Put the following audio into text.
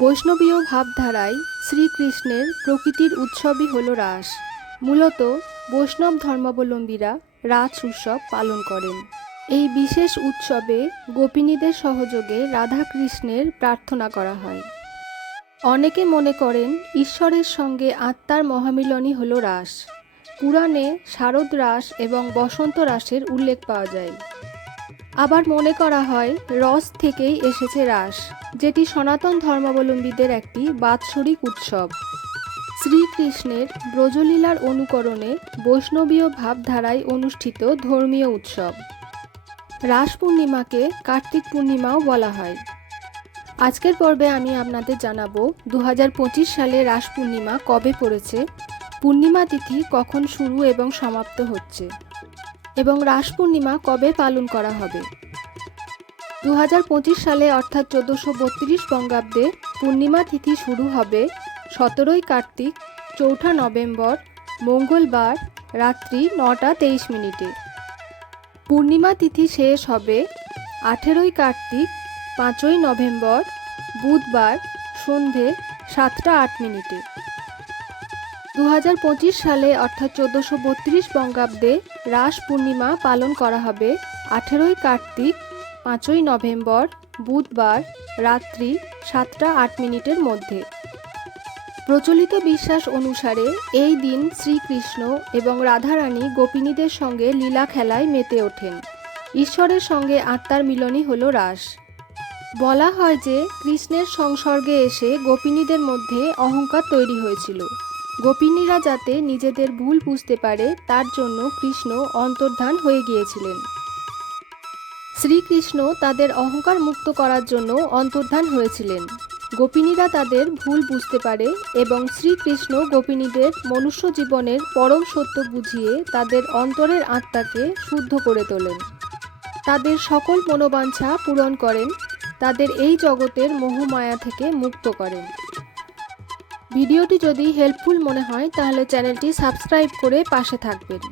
বৈষ্ণবীয় ভাবধারায় শ্রীকৃষ্ণের প্রকৃতির উৎসবই হল রাস। মূলত বৈষ্ণব ধর্মাবলম্বীরা রাস উৎসব পালন করেন। এই বিশেষ উৎসবে গোপিনীদের সহযোগে রাধাকৃষ্ণের প্রার্থনা করা হয়। অনেকে মনে করেন ঈশ্বরের সঙ্গে আত্মার মহামিলনই হল রাস। পুরাণে শারদ রাস এবং বসন্ত রাসের উল্লেখ পাওয়া যায়। আবার মনে করা হয়, রস থেকেই এসেছে রাস, যেটি সনাতন ধর্মাবলম্বীদের একটি বাৎসরিক উৎসব। শ্রীকৃষ্ণের ব্রজলীলার অনুকরণে বৈষ্ণবীয় ভাবধারায় অনুষ্ঠিত ধর্মীয় উৎসব। রাস পূর্ণিমাকে কার্তিক পূর্ণিমাও বলা হয়। আজকের পর্বে আমি আপনাদের জানাব দু হাজার পঁচিশ সালে রাস পূর্ণিমা কবে পড়েছে, পূর্ণিমা তিথি কখন শুরু এবং সমাপ্ত হচ্ছে। এবং রাস পূর্ণিমা কবে পালন করা হবে? দু হাজার পঁচিশ সালে অর্থাৎ চোদ্দোশো বত্রিশ বঙ্গাব্দে পূর্ণিমা তিথি শুরু হবে সতেরোই কার্তিক, চৌঠা নভেম্বর, মঙ্গলবার রাত্রি নটা তেইশ মিনিটে। পূর্ণিমা তিথি শেষ হবে আঠেরোই কার্তিক, পাঁচই নভেম্বর, বুধবার সন্ধে সাতটা আট মিনিটে। দু হাজার পঁচিশ সালে অর্থাৎ চোদ্দোশো বত্রিশ বঙ্গাব্দে রাস পূর্ণিমা পালন করা হবে। আঠেরোই কার্তিক, পাঁচই নভেম্বর, বুধবার, রাত্রি সাতটা আট মিনিটের মধ্যে। প্রচলিত বিশ্বাস অনুসারে এই দিন শ্রীকৃষ্ণ এবং রাধারানী গোপিনীদের সঙ্গে লীলা খেলায় মেতে ওঠেন। ঈশ্বরের সঙ্গে আত্মার মিলনই হল রাস। বলা হয় যে, কৃষ্ণের সংসর্গে এসে গোপিনীদের মধ্যে অহংকার তৈরি হয়েছিল। গোপিনীরা যাতে নিজেদের ভুল বুঝতে পারে, তার জন্য কৃষ্ণ অন্তর্ধান হয়ে গিয়েছিলেন। শ্রীকৃষ্ণ তাদের অহংকার মুক্ত করার জন্য অন্তর্ধান হয়েছিলেন। গোপিনীরা তাদের ভুল বুঝতে পারে এবং শ্রীকৃষ্ণ গোপিনীদের মনুষ্য জীবনের পরম সত্য বুঝিয়ে তাদের অন্তরের আত্মাকে শুদ্ধ করে তোলেন। তাদের সকল মনোবাঞ্ছা পূরণ করেন, তাদের এই জগতের মোহমায়া থেকে মুক্ত করেন। ভিডিওটি যদি হেল্পফুল মনে হয় তাহলে চ্যানেলটি সাবস্ক্রাইব করে পাশে থাকবেন।